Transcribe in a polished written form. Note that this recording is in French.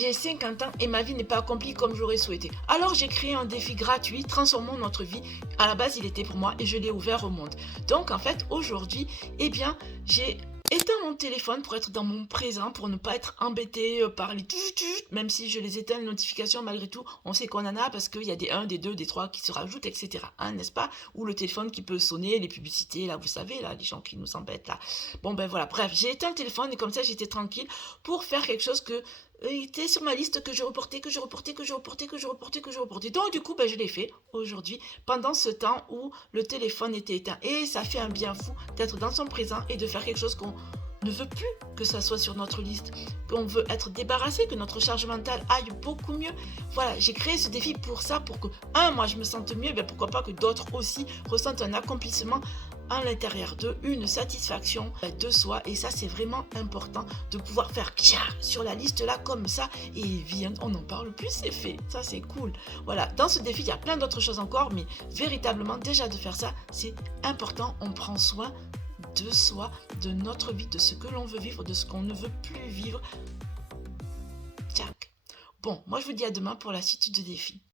J'ai 50 ans et ma vie n'est pas accomplie comme j'aurais souhaité. Alors j'ai créé un défi gratuit, transformons notre vie. À la base, il était pour moi et je l'ai ouvert au monde. Donc en fait, aujourd'hui, eh bien, j'ai éteint mon téléphone pour être dans mon présent, pour ne pas être embêté par les même si je les éteins les notifications, malgré tout, on sait qu'on en a parce qu'il y a des 1, des 2, des 3 qui se rajoutent, etc. Hein, n'est-ce pas? Ou le téléphone qui peut sonner, les publicités, là, vous savez, là, les gens qui nous embêtent, là. Bon, ben voilà, bref, j'ai éteint le téléphone et comme ça, j'étais tranquille pour faire quelque chose que était sur ma liste que je reportais, que je reportais, que je reportais, que je reportais, que je reportais. Donc du coup, ben, je l'ai fait aujourd'hui, pendant ce temps où le téléphone était éteint. Et ça fait un bien fou d'être dans son présent et de faire quelque chose qu'on ne veut plus que ça soit sur notre liste, qu'on veut être débarrassé, que notre charge mentale aille beaucoup mieux. Voilà, j'ai créé ce défi pour ça, pour que, moi je me sente mieux, ben pourquoi pas que d'autres aussi ressentent un accomplissement à l'intérieur d'eux, une satisfaction de soi. Et ça, c'est vraiment important de pouvoir faire sur la liste là, comme ça, et viens, on n'en parle plus, c'est fait. Ça, c'est cool. Voilà, dans ce défi, il y a plein d'autres choses encore, mais véritablement, déjà de faire ça, c'est important. On prend soin de soi, de notre vie, de ce que l'on veut vivre, de ce qu'on ne veut plus vivre. Tchac. Bon, moi je vous dis à demain pour la suite du défi.